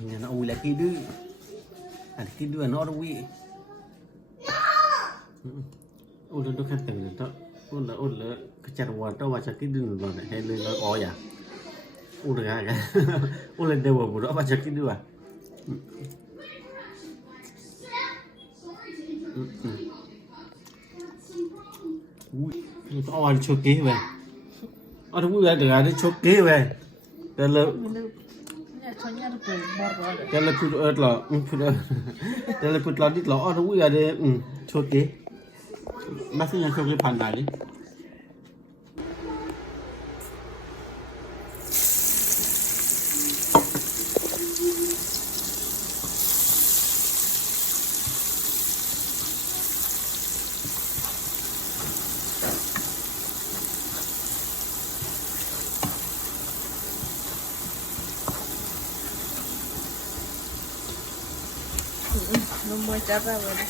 nhà nó ui là kia đứa à kia đứa nó đâu ui ui nó khăn từng rồi đó ui là cái chặt hoa tao vào chặt kia đứa rồi này hay lên nó có à ui được à ui lên đều vào đó vào chặt kia đứa à ui tao ăn chua kế về ăn ui là được à chua kế về cái là kalau put lah, kalau put lah dit lah, orang wui ada choke, masih yang choke pandai ni. Nombor siapa boleh?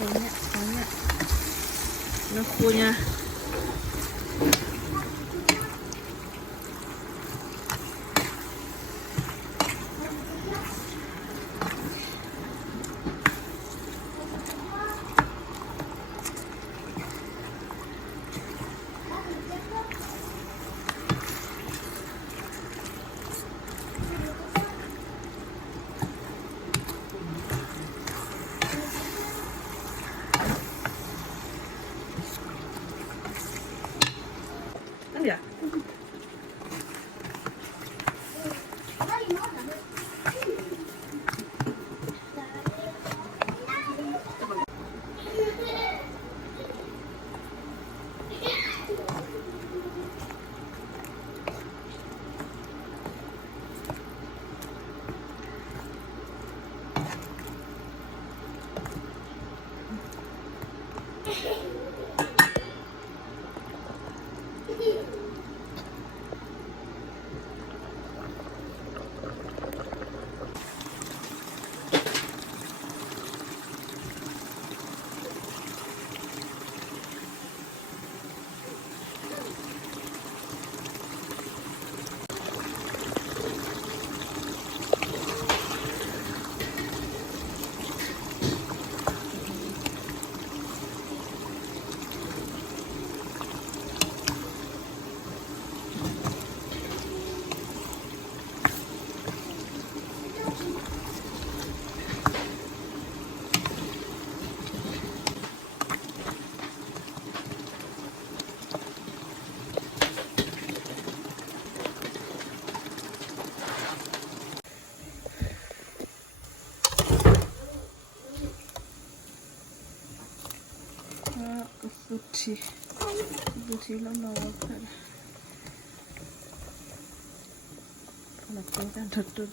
Banyak. Nafkunya. Ya. Putih lama banget. Kalau kan tutup.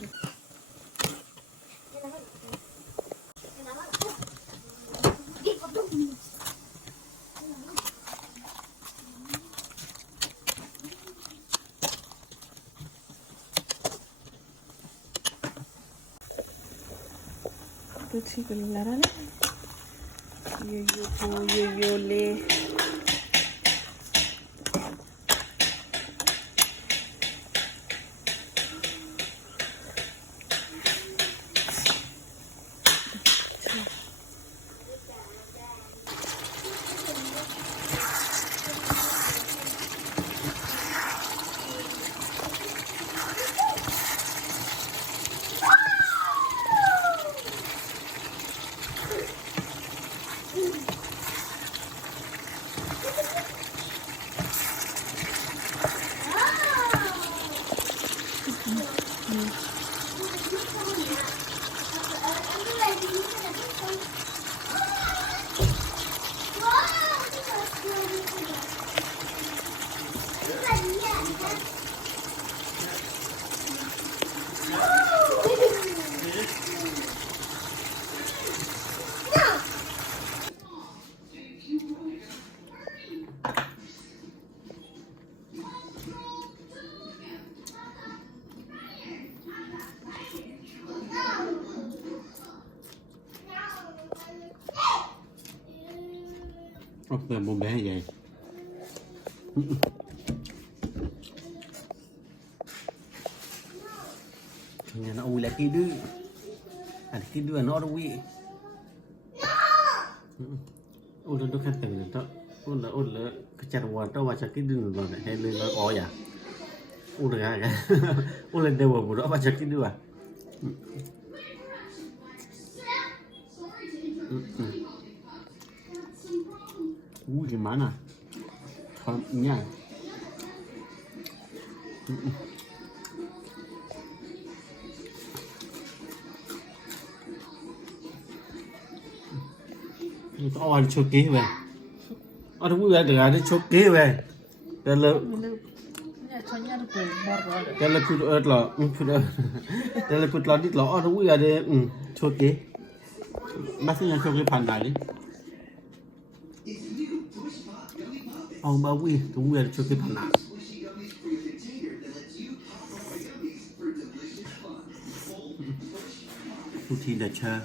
Putih keluaran. Yo le. เอาเปิดมุมไปให้ใหญ่เนี่ยนะอุ้ยแล้วกี่ดื้ออันกี่ดื้อเนาะอุ้ยอุ้ยต้องแค่เต็มเลยต้องอุ้ยแล้วกระจายวันต้องว่าจะกี่ดื้อตอนไหนให้เลยแล้วอ๋ออย่าอุ้ยเลยกันอุ้ยเลยเดี๋ยวบุรุษว่าจะกี่ดื้อgimana? Kalau ini ya. Itu awal coki be. Ada bukan ada coki be. Kalau kalau put lah, kalau put lah dit lah. Ada bukan ada coki. Masih yang coki pandai. Ông bao quy cũng về cho cái phần nào tôi thì đã chơi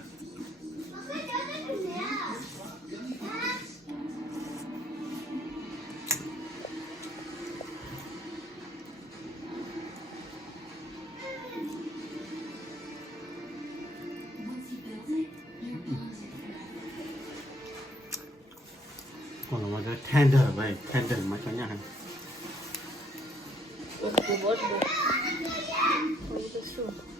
còn là cái tender vậy tender mà cho nhà hàng Bớt bớt bớt. Không có sụn.